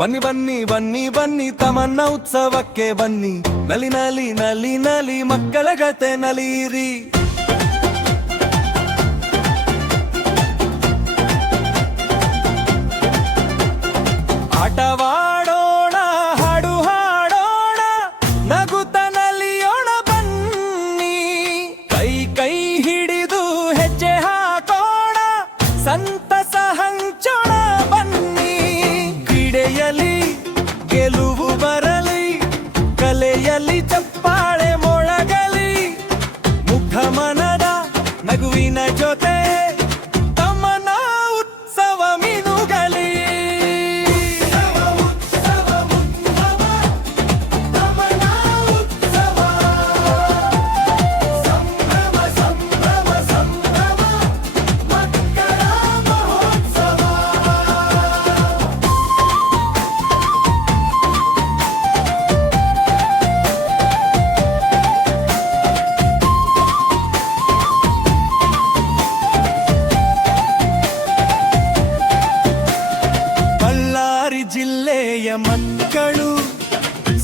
ಬನ್ನಿ ಬನ್ನಿ ಬನ್ನಿ ಬನ್ನಿ ತಮನ್ನ ಉತ್ಸವಕ್ಕೆ ಬನ್ನಿ, ನಲಿ ನಲಿ ನಲಿ ನಲಿ ಮಕ್ಕಳ ಗತೆ ನಲಿಯಿರಿ. ಆಟವಾಡೋಣ, ಹಾಡು ಹಾಡೋಣ, ನಗುತ್ತ ನಲಿಯೋಣ ಬನ್ನಿ. ಕೈ ಕೈ ಹಿಡಿದು ಹೆಜ್ಜೆ ಹಾಕೋಣ, ಸಂತಸ ಹಂಚೋಣ ಬನ್ನಿ. ಕ್ರೀಡೆಯಲ್ಲಿ ಗೆಲುವು ಬರಲಿ, ಕಲೆಯಲ್ಲಿ ಚಪ್ಪಾಳೆ ಮೊಳಗಲಿ, ಮುಗ್ಧ ಮನದ ನಗುವಿನ ಜೊತೆ ತಮ್ಮನ ಉತ್ಸವ ಮಿನುಗಲಿ. ಜಿಲ್ಲೆಯ ಮಕ್ಕಳು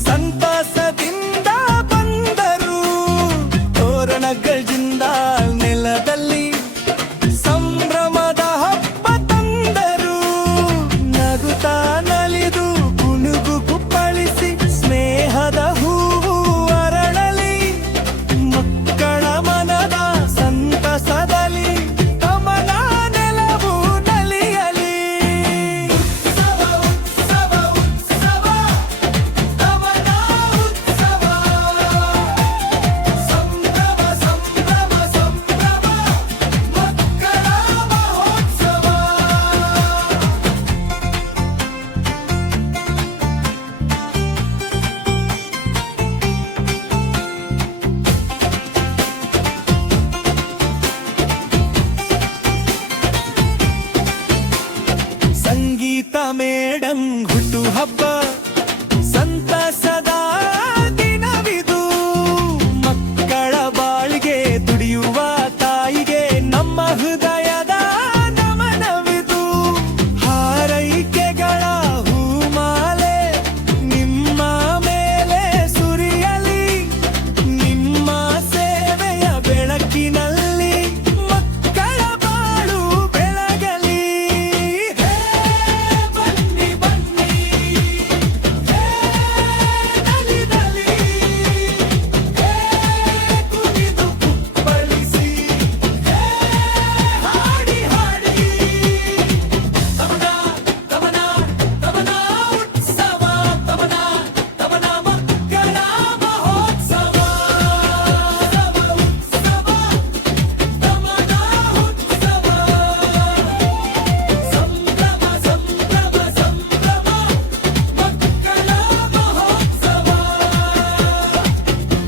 ಸಂತಸದಿಂದ ಬಂದರು, ತೋರಣಗಳಿಂದ ನೆಲದಲ್ಲಿ ಸಂಭ್ರಮದ ಹಬ್ಬ ತಂದರು. ನಗುತ್ತಾ ನಲಿದು ಗುನುಗು ಕುಪ್ಪಳಿಸಿ ಸ್ನೇಹದ ಹೂವು ಅರಳಲಿ, ಮಕ್ಕಳ ಮನದ ಸಂತಸದಲ್ಲಿ ಕಮಲ ನೆಲವು ನಲಿಯಲಿ. ಸಂಗೀತ ಮೇಡಂ ಹುಟ್ಟು ಹಬ್ಬ ಸಂತಸದ ದಿನವಿದು, ಮಕ್ಕಳ ಬಾಳಿಗೆ ದುಡಿಯುವ ತಾಯಿಗೆ ನಮ್ಮ ಹೃದಯದ ನಮನವಿದು. ಹಾರೈಕೆಗಳ ಹೂಮಾಲೆ ನಿಮ್ಮ ಮೇಲೆ ಸುರಿಯಲಿ, ನಿಮ್ಮ ಸೇವೆಯ ಬೆಳಕಿನಲ್ಲಿ ಮಕ್ಕಳ ಬಾಳು ಬೆಳಗಲಿ.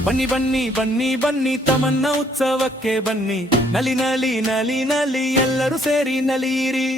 ಬನ್ನಿ ಬನ್ನಿ ಬನ್ನಿ ಬನ್ನಿ ತಮನ್ನ ಉತ್ಸವಕ್ಕೆ ಬನ್ನಿ, ನಲಿ ನಲಿ ನಲಿ ನಲಿ ಎಲ್ಲರೂ ಸೇರಿ ನಲಿಯಿರಿ.